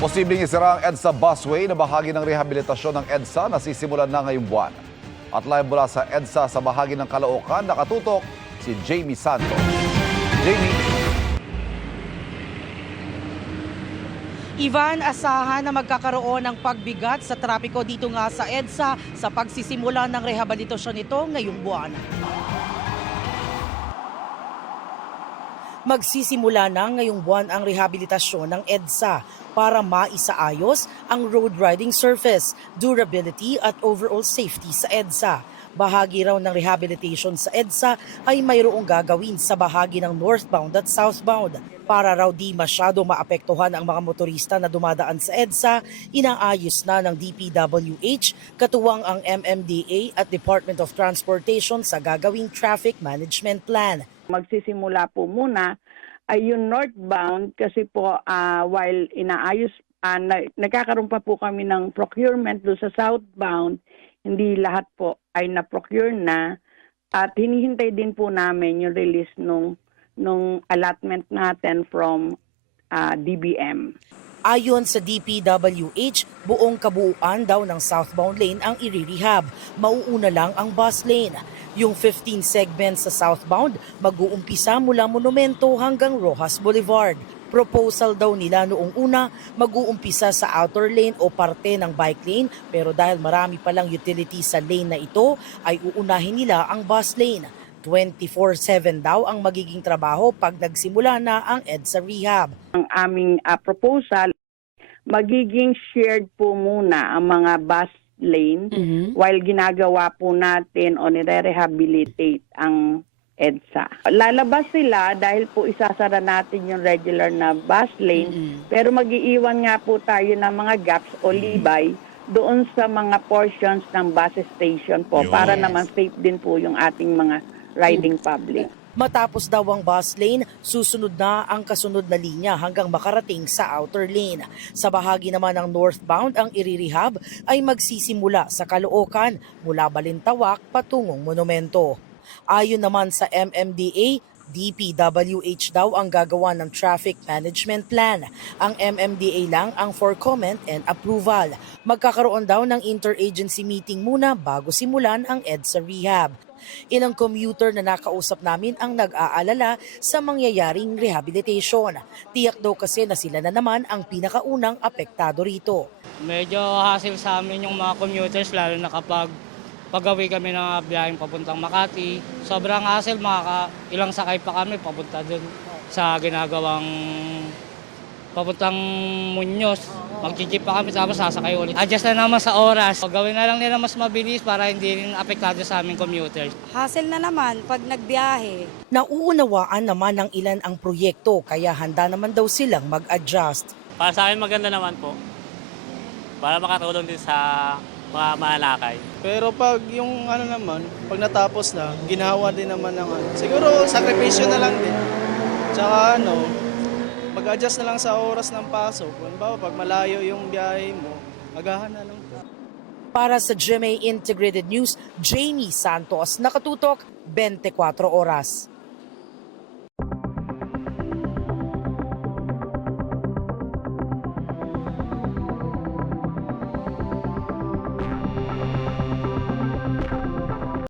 Posibleng isara ang EDSA busway na bahagi ng rehabilitasyon ng EDSA na sisimulan na ngayong buwan. At live mula sa EDSA sa bahagi ng Caloocan, nakatutok si Jamie Santos. Jamie. Ivan, asahan na magkakaroon ng pagbigat sa trapiko dito nga sa EDSA sa pagsisimula ng rehabilitasyon nito ngayong buwan. Magsisimula na ngayong buwan ang rehabilitasyon ng EDSA para maisaayos ang road riding surface, durability at overall safety sa EDSA. Bahagi raw ng rehabilitation sa EDSA ay mayroong gagawin sa bahagi ng northbound at southbound. Para raw di masyado maapektuhan ang mga motorista na dumadaan sa EDSA, inaayos na ng DPWH, katuwang ang MMDA at Department of Transportation sa gagawing traffic management plan. Magsisimula po muna ay yung northbound kasi po while inaayos, nagkakaroon pa po kami ng procurement doon sa southbound, hindi lahat po ay na-procure na at hinihintay din po namin yung release nung allotment natin from DBM. Ayon sa DPWH, buong kabuuan daw ng southbound lane ang i-rehab. Mauuna lang ang bus lane. Yung 15 segments sa southbound, mag-uumpisa mula Monumento hanggang Rojas Boulevard. Proposal daw nila noong una, mag-uumpisa sa outer lane o parte ng bike lane, pero dahil marami palang utility sa lane na ito, ay uunahin nila ang bus lane. 24/7 daw ang magiging trabaho pag nagsimula na ang EDSA rehab. Ang aming proposal, magiging shared po muna ang mga bus lane while ginagawa po natin o nire-rehabilitate ang EDSA. Lalabas sila dahil po isasara natin yung regular na bus lane pero mag-iiwan nga po tayo ng mga gaps o libay doon sa mga portions ng bus station po para naman safe din po yung ating mga riding public. Matapos daw ang bus lane, susunod na ang kasunod na linya hanggang makarating sa outer lane. Sa bahagi naman ng northbound, ang i-rehab ay magsisimula sa Caloocan mula Balintawak patungong Monumento. Ayon naman sa MMDA, DPWH daw ang gagawa ng traffic management plan. Ang MMDA lang ang for comment and approval. Magkakaroon daw ng interagency meeting muna bago simulan ang EDSA rehab. Ilang commuter na nakausap namin ang nag-aalala sa mangyayaring rehabilitation. Tiyak daw kasi na sila na naman ang pinakaunang apektado rito. Medyo hassle sa amin yung mga commuters lalo na kapag pag-uwi kami ng biyaheng papuntang Makati. Sobrang hassle, ilang sakay pa kami papunta dun sa ginagawang papuntang Muñoz. Mag-jeep pa kami tapos sasakay ulit. Adjust na naman sa oras. Gawin na lang nila mas mabilis para hindi rin apektado sa aming commuters. Hassle na naman pag nagbiyahe. Nauunawaan naman ng ilan ang proyekto kaya handa naman daw silang mag-adjust. Para sa akin maganda naman po. Para makatulong din sa mga mananakay. Pero pag yung pag natapos na, ginawa din naman ng siguro sakripisyo na lang din. Tsaka mag-adjust na lang sa oras ng pasok. Halimbawa, pag malayo yung biyahe mo, agahan na lang po. Para sa GMA Integrated News, Jamie Santos, nakatutok 24 oras.